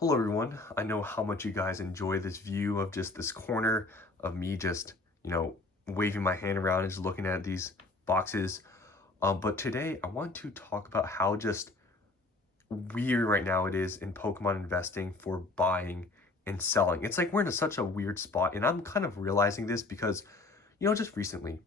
Hello everyone. I know how much you guys enjoy this view of just this corner of me just, waving my hand around and just looking at these boxes. But today I want to talk about how just weird right now it is in Pokemon investing for buying and selling. It's like we're in such a weird spot, and I'm kind of realizing this because, just recently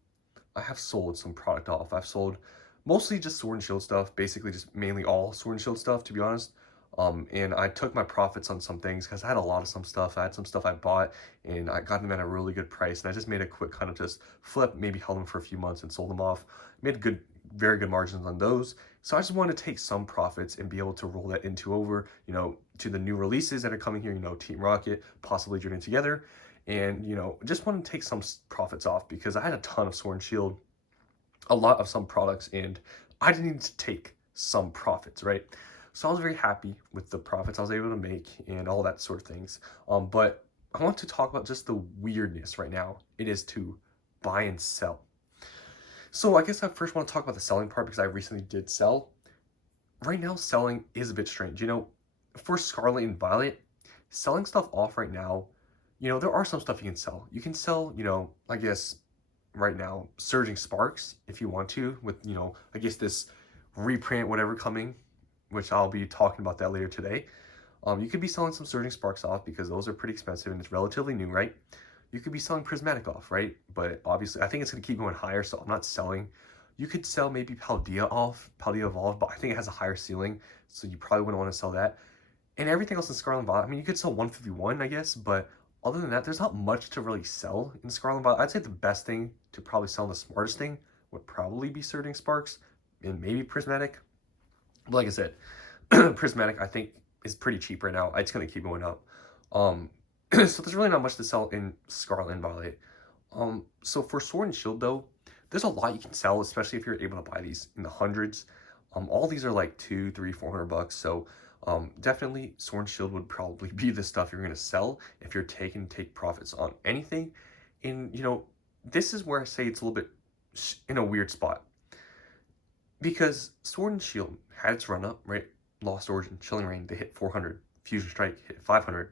I have sold some product off. I've sold mostly just Sword and Shield stuff, basically just mainly all Sword and Shield stuff, to be honest. And I took my profits on some things because I had a lot of some stuff. I had some stuff I bought and I got them at a really good price. And I just made a quick kind of just flip, maybe held them for a few months and sold them off. Made good, very good margins on those. So I just wanted to take some profits and be able to roll that into over, to the new releases that are coming here, Team Rocket, possibly Journey Together. And, just want to take some profits off because I had a ton of Sword and Shield, a lot of some products, and I didn't need to take some profits, right? So I was very happy with the profits I was able to make and all that sort of things. But I want to talk about just the weirdness right now it is to buy and sell. So I guess I first want to talk about the selling part because I recently did sell. Right now, selling is a bit strange. For Scarlet and Violet, selling stuff off right now, there are some stuff you can sell. You can sell, I guess right now, Surging Sparks if you want to, with, I guess this reprint, whatever coming, which I'll be talking about that later today. You could be selling some Surging Sparks off because those are pretty expensive and it's relatively new, right? You could be selling Prismatic off, right? But obviously, I think it's going to keep going higher, so I'm not selling. You could sell maybe Paldea off, Paldea Evolved, but I think it has a higher ceiling, so you probably wouldn't want to sell that. And everything else in Scarlet and Violet, I mean, you could sell 151, I guess, but other than that, there's not much to really sell in Scarlet and Violet. I'd say the best thing to probably sell, the smartest thing, would probably be Surging Sparks and maybe Prismatic. But like I said, Prismatic, I think, is pretty cheap right now. It's going to keep going up. So there's really not much to sell in Scarlet and Violet. So for Sword and Shield, though, there's a lot you can sell, especially if you're able to buy these in the hundreds. All these are like 200, 300, $400. So definitely Sword and Shield would probably be the stuff you're going to sell if you're take profits on anything. And, this is where I say it's a little bit in a weird spot. Because Sword and Shield had its run up, right? Lost Origin, Chilling Reign, they hit 400. Fusion Strike hit 500.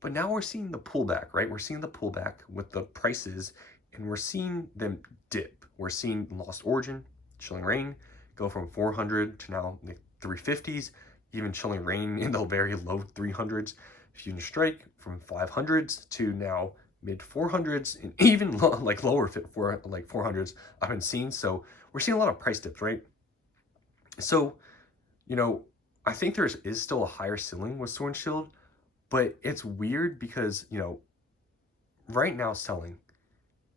But now we're seeing the pullback, right? We're seeing the pullback with the prices, and we're seeing them dip. We're seeing Lost Origin, Chilling Reign go from 400 to now the 350s, even Chilling Reign in the very low 300s. Fusion Strike from 500s to now mid 400s, and even like lower for like 400s I've been seeing. So we're seeing a lot of price dips, right? So, you know, I think there is still a higher ceiling with Sword and Shield, but it's weird because, right now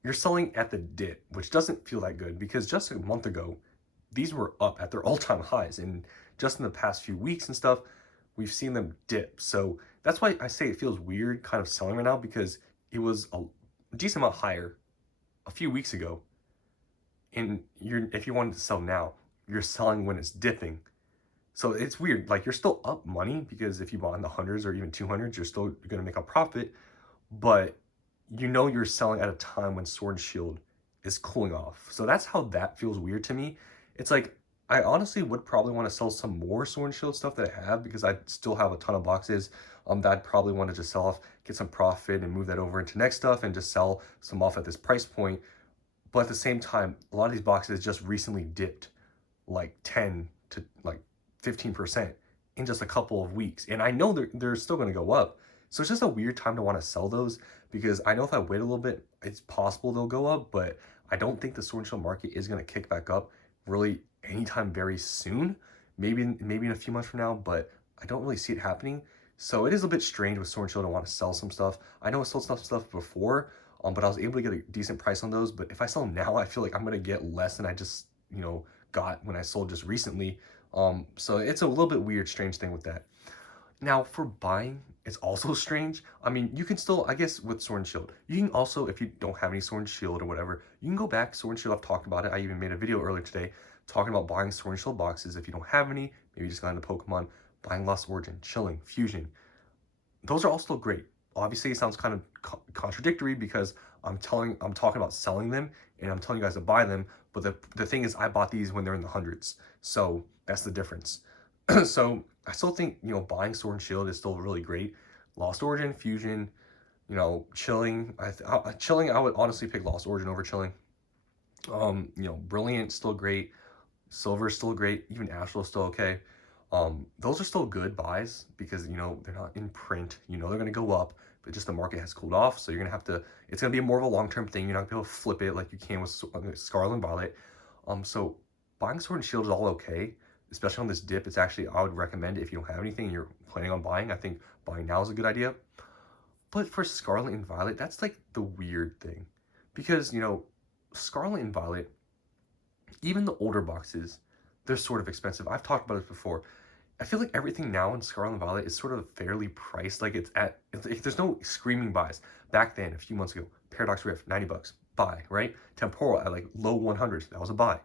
you're selling at the dip, which doesn't feel that good because just a month ago, these were up at their all-time highs. And just in the past few weeks and stuff, we've seen them dip. So that's why I say it feels weird kind of selling right now because it was a decent amount higher a few weeks ago. And if you wanted to sell now, you're selling when it's dipping. So it's weird. Like you're still up money because if you bought in the hundreds or even 200s, you're still going to make a profit. But you're selling at a time when Sword and Shield is cooling off. So that's how that feels weird to me. It's like I honestly would probably want to sell some more Sword and Shield stuff that I have because I still have a ton of boxes that I'd probably want to just sell off, get some profit and move that over into next stuff and just sell some off at this price point. But at the same time, a lot of these boxes just recently dipped like 10 to like 15% in just a couple of weeks. And I know they're still going to go up. So it's just a weird time to want to sell those because I know if I wait a little bit, it's possible they'll go up, but I don't think the Sword and Shield market is going to kick back up really anytime very soon. Maybe in a few months from now, but I don't really see it happening. So it is a bit strange with Sword and Shield to want to sell some stuff. I know I sold stuff before, but I was able to get a decent price on those. But if I sell them now, I feel like I'm going to get less than I just, got when I sold just recently. So it's a little bit weird, strange thing with that. Now for buying, it's also strange. I mean, you can still, I guess with Sword and Shield, you can also, if you don't have any Sword and Shield or whatever, you can go back, Sword and Shield, I've talked about it. I even made a video earlier today talking about buying Sword and Shield boxes. If you don't have any, maybe just go into Pokemon, buying Lost Origin, Chilling, Fusion. Those are all still great. Obviously, it sounds kind of contradictory because I'm talking about selling them and I'm telling you guys to buy them. But the thing is, I bought these when they're in the hundreds. So that's the difference. So I still think, buying Sword and Shield is still really great. Lost Origin, Fusion, Chilling. Chilling, I would honestly pick Lost Origin over Chilling. Brilliant, still great. Silver still great. Even Astral still okay. Those are still good buys because, they're not in print. They're going to go up, but just the market has cooled off. So you're going to have to, it's going to be more of a long-term thing. You're not going to be able to flip it like you can with Scarlet and Violet. So buying Sword and Shield is all okay, especially on this dip. It's actually, I would recommend it if you don't have anything and you're planning on buying. I think buying now is a good idea. But for Scarlet and Violet, that's like the weird thing. Because, Scarlet and Violet, even the older boxes, they're sort of expensive. I've talked about this before. I feel like everything now in Scarlet and Violet is sort of fairly priced. Like there's no screaming buys. Back then, a few months ago, Paradox Rift, $90, buy, right? Temporal at like low 100s, that was a buy.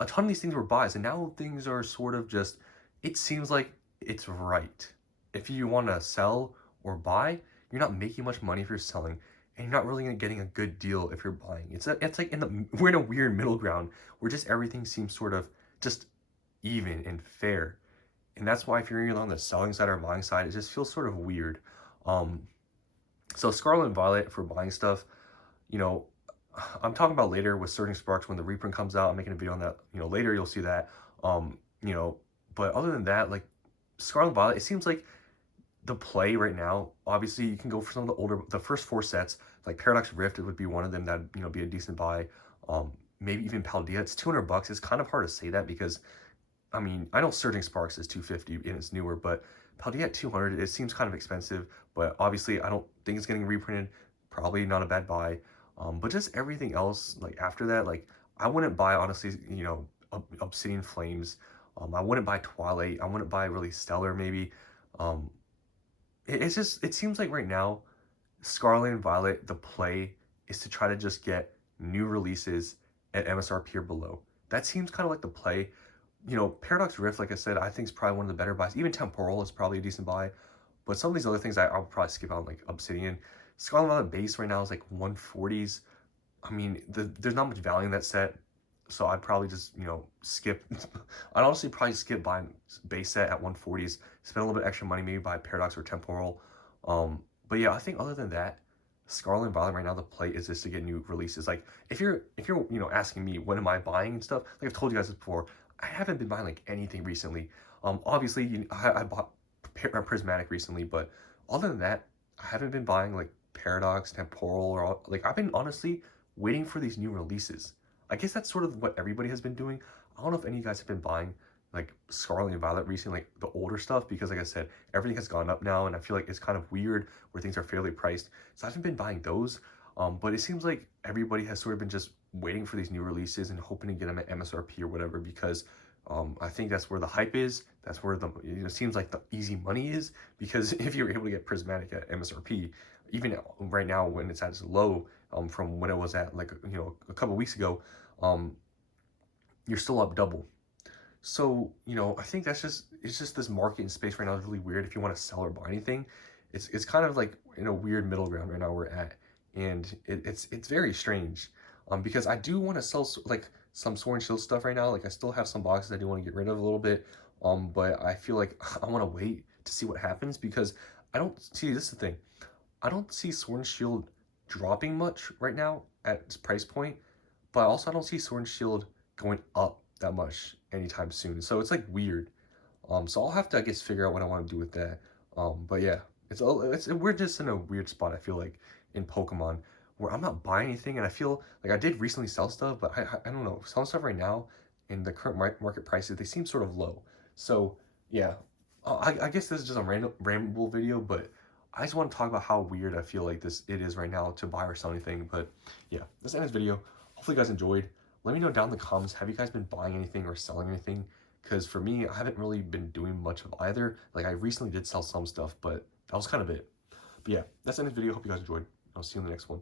A ton of these things were buys, and now things are sort of just, it seems like it's right. If you want to sell or buy, you're not making much money if you're selling, and you're not really getting a good deal if you're buying. It's like we're in a weird middle ground where just everything seems sort of just even and fair. And that's why if you're either on the selling side or buying side, it just feels sort of weird. Um, so Scarlet and Violet for buying stuff, you know, I'm talking about later with Surging Sparks when the reprint comes out. I'm making a video on that, later you'll see that. Um, you know, but other than that, like Scarlet and Violet, it seems like the play right now, obviously you can go for some of the first 4 sets, like Paradox Rift, it would be one of them that, be a decent buy. Maybe even Paldea, it's $200. It's kind of hard to say that because I mean, I know Surging Sparks is 250 and it's newer, but Paldea at 200, it seems kind of expensive, but obviously I don't think it's getting reprinted. Probably not a bad buy. But just everything else, like after that, like I wouldn't buy, honestly, Obsidian Flames. I wouldn't buy Twilight. I wouldn't buy really Stellar, maybe. Um, it seems like right now, Scarlet and Violet, the play is to try to just get new releases at MSRP or below. That seems kind of like the play. Paradox Rift, like I said, I think is probably one of the better buys. Even Temporal is probably a decent buy. But some of these other things I'll probably skip out, like Obsidian. Scarlet Violet base right now is like 140s. I mean, there's not much value in that set. So I'd probably just, skip. I'd honestly probably skip buying base set at 140s. Spend a little bit extra money, maybe buy Paradox or Temporal. But yeah, I think other than that, Scarlet and Violet right now, the play is just to get new releases. Like if you're asking me what am I buying and stuff, like I've told you guys this before, I haven't been buying like anything recently. Obviously I bought Prismatic recently, but other than that, I haven't been buying like Paradox, Temporal, or like I've been honestly waiting for these new releases. I guess that's sort of what everybody has been doing. I don't know if any of you guys have been buying like Scarlet and Violet recently, like the older stuff, because like I said, everything has gone up now, and I feel like it's kind of weird where things are fairly priced. So I haven't been buying those, but it seems like everybody has sort of been just waiting for these new releases and hoping to get them at MSRP or whatever, because I think that's where the hype is. That's where it seems like the easy money is, because if you're able to get Prismatic at MSRP, even right now when it's at its low, from when it was at like a couple weeks ago, you're still up double. So, I think it's just this market and space right now is really weird. If you want to sell or buy anything, it's kind of like in a weird middle ground right now we're at. And it's very strange. Because I do want to sell like some Sword and Shield stuff right now. Like I still have some boxes I do want to get rid of a little bit. But I feel like I want to wait to see what happens, because I don't see, this is the thing. I don't see Sword and Shield dropping much right now at its price point, but also I don't see Sword and Shield going up that much anytime soon. So it's like weird. So I'll have to, I guess, figure out what I want to do with that. But yeah, we're just in a weird spot, I feel like, in Pokemon, where I'm not buying anything, and I feel like I did recently sell stuff, but I don't know, selling stuff right now in the current market prices, they seem sort of low. So yeah, I guess this is just a ramble video, but I just want to talk about how weird I feel like it is right now to buy or sell anything. But yeah, this ends this video. Hopefully you guys enjoyed. Let me know down in the comments, have you guys been buying anything or selling anything? Because for me, I haven't really been doing much of either. Like I recently did sell some stuff, but that was kind of it. But yeah, that's the end of the video. Hope you guys enjoyed. I'll see you in the next one.